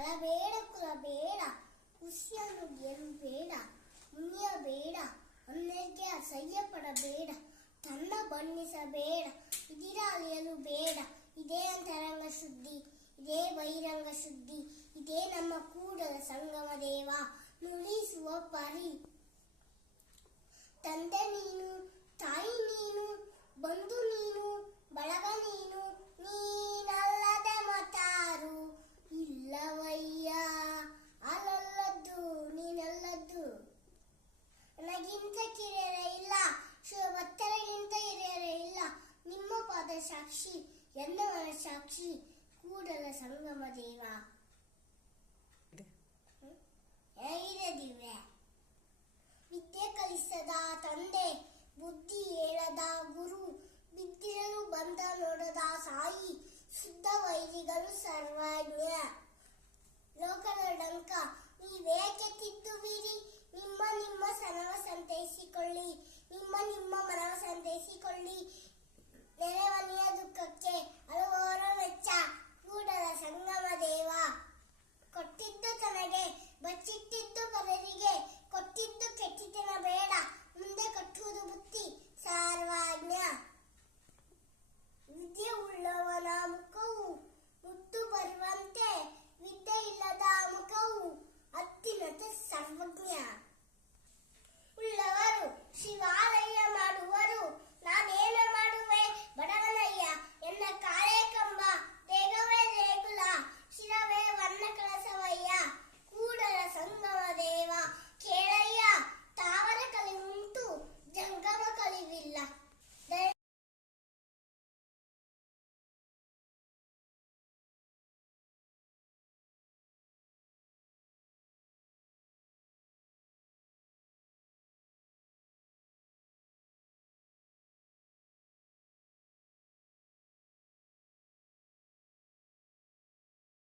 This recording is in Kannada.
ಕಲಬೇಡ ಕುಲಬೇಡ, ಕುಸಿಯನ್ನು ಗೆಲ್ಲಬೇಡ, ಮುನಿಯಬೇಡ, ಅನ್ನಕ್ಕೆ ಅಸಹ್ಯ ಪಡಬೇಡ, ತನ್ನ ಬಣ್ಣಿಸಬೇಡ, ಇದಿರ ಅಲಿಯಲು ಬೇಡ. ಇದೇ ಅಂತರಂಗ ಶುದ್ಧಿ, ಇದೇ ಬಹಿರಂಗ ಶುದ್ಧಿ, ಇದೇ ನಮ್ಮ ಕೂಡಲ ಸಂಗಮ ದೇವ ನುಡಿಸುವ ಪರಿ. ತಂದೆ ನೀನು, ತಾಯಿ ನೀನು, ಬಂಧು ನೀನು, ಬಳಗ ನೀನು, ನೀನಲ್ಲದೆ ಮತ್ತಾರು ಇಲ್ಲವಯ್ಯ. ಅಲ್ಲದ್ದು ನೀನಲ್ಲದ್ದು, ನನಗಿಂತ ಕಿರಿಯರೇ ಇಲ್ಲ, ಶಿವಭಕ್ತರಿಗಿಂತ ಹಿರಿಯರೇ ಇಲ್ಲ. ನಿಮ್ಮ ಪಾದ ಸಾಕ್ಷಿ, ಎನ್ನವನ ಸಾಕ್ಷಿ, ಕೂಡಲ ಸಂಗಮ ದೇವ. ಹೇಗಿದೆ ದಿವ್ಯ? ವಿದ್ಯೆ ಕಲಿಸದ ತಂದೆ, ಬುದ್ಧಿ ಹೇಳದ ಗುರು, ಬಿದ್ದಿರಲು ಬಂದ ನೋಡದ ಸಾಯಿ, ಶುದ್ಧ ವೈರಿಗಳು ಸರ್ವಜ್ಞ. ಲೋಕದ ಡಂಕ ನೀವೇಕೆ ತಿದ್ದುವಿರಿ, ನಿಮ್ಮ